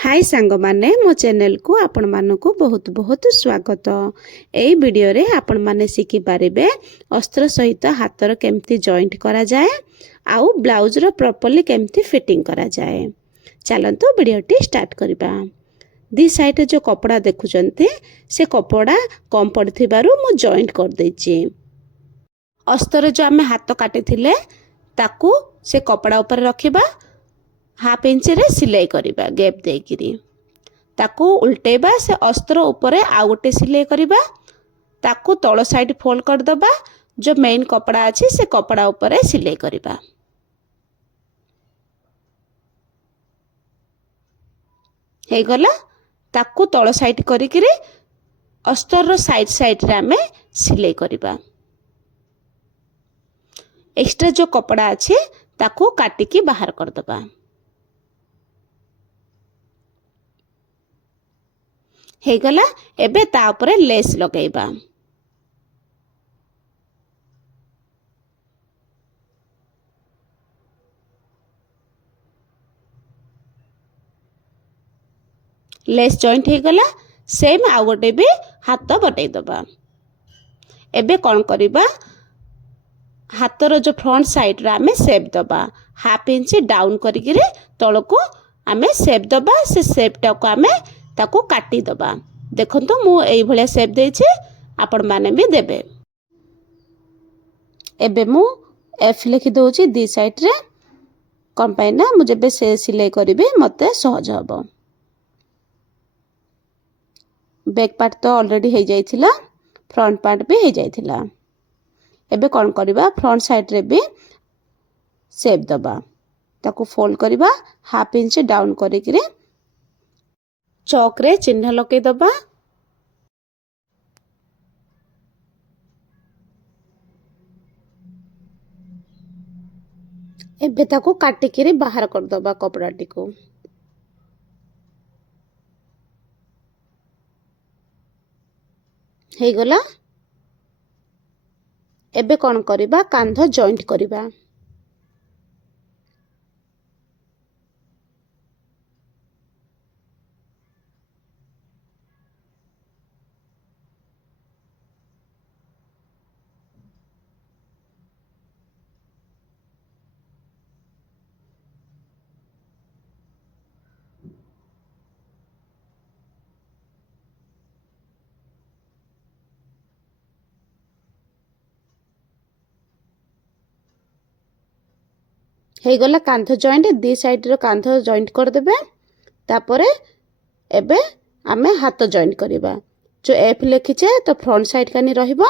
हाय सांग माने मो चैनल को आपण मानकु बहुत बहुत स्वागत। एई वीडियो रे आपण माने सिखि पारिबे अस्त्र सहित हातर केमती जॉइंट करा जाए आउ ब्लाउज रो प्रॉपर्ली केमती फिटिंग करा जाए। चलंतु वीडियोटी स्टार्ट करबा। दी साइड जो कपड़ा देखुचंती से कपड़ा कम पड़थिबारु मु जॉइंट कर देछि। अस्त्र जो आमे हाथ काटी थिले ताकू से कपड़ा ऊपर रखिबा, हाफ इंच रे सिलाई करिबा गैप देकिरी ताकू उल्टेबा, से अस्त्र उपरे आउ गोटे सिलाई करिबा, ताकू तळ साइड फोल्ड कर दबा, जो मेन कपड़ा अछि से कपड़ा उपरे सिलाई करिबा। हे गला ताकू तळ साइड करिकिरी अस्तर रो साइड साइड रे आमे सिलाई करिबा। एक्स्ट्रा जो कपड़ा अछि ताकू काटिकी बाहर कर दबा। हे गला एबे ता ऊपर लेस लगाइबा। लेस जॉइंट हे गला, सेम आउ गोटे भी हाथ बटै दबा। एबे कोन करिबा, हाथर जो फ्रंट साइड रा आमे शेप दबा, हाफ इंच डाउन करिके तळको आमे शेप दबा। से शेप टा को आमे ताकू काटी दबा। देखंतु मु एई भलिया शेप देछि, आपण माने भी देबे। एबे मु एफ लिखि दोछि दी साइड रे, कोन पाइ ना मु जेबे से सिलाई करिबे मते सहज हबो। बैक पार्ट तो ऑलरेडी हे जाइथिला, फ्रंट पार्ट भी हे जाइथिला। एबे कोन करिबा, फ्रंट साइड रे भी शेप दबा, ताकू फोल्ड करिबा, हाफ इंच डाउन करिके चौक रे चिन्ह लगे दबा। एबे ताकू काटिके बाहर कर दबा कपड़ाटी को। हे गला एबे कोन करिबा, कांध जॉइंट करिबा। हे गला कांध जॉइंट, दी साइड रो कांध जॉइंट कर देबे। तापरे एबे आमे हाथ जॉइंट करिबा। जो एफ लिखिचे तो फ्रंट साइड कानी रहिबो।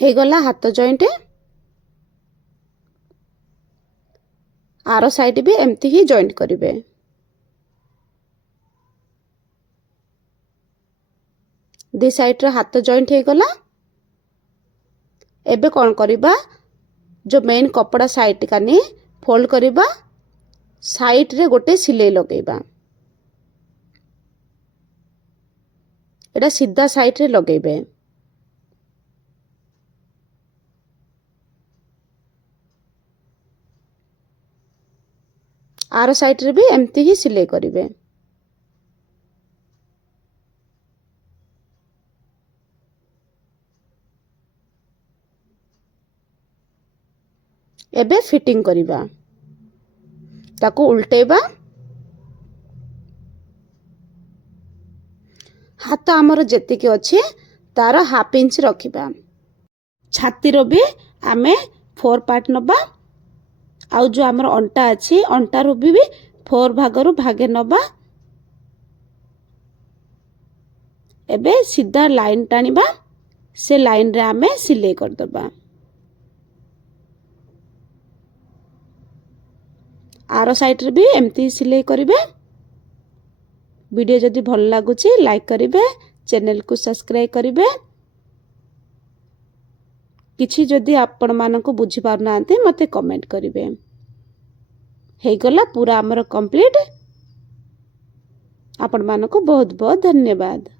हे गला हाथ जॉइंट। आरो साइड भी एमती ही जॉइंट करिवे। दी साइड रो हाथ जॉइंट हे गला। एबे कोन करिबा, जो मेन कपड़ा साइड कानी फोल्ड करिबा, साइड रे गोटे सिलाई लगेबा। एटा सीधा साइड रे लगेबे। आरो साइड रे भी एमती ही सिलाई करिवे। एबे फिटिंग करिबा, ताकू उल्टेबा। हाथ आमर जेति के अछि तार हाफ इंच रखिबा। छाती रो भी आमे 4 पार्ट नबा। आउ जो आमर अंटा अछि, अंटा रो भी 4 भागरु भागे नबा। एबे सीधा लाइन टानिबा, से लाइन रे आमे सिलाई कर दबा। आरो साइड रे भी एमती सिलाई करिवे। वीडियो जदि भल लागुची लाइक करिवे, चैनल को सब्सक्राइब करिवे। किछि जदि आपण मानको बुझी पारनांते मते कमेंट करिवे। हे गला पूरा हमर कंप्लीट। ଆପଣମାନଙ୍କୁ ବହୁତ ବହୁତ ଧନ୍ୟବାଦ।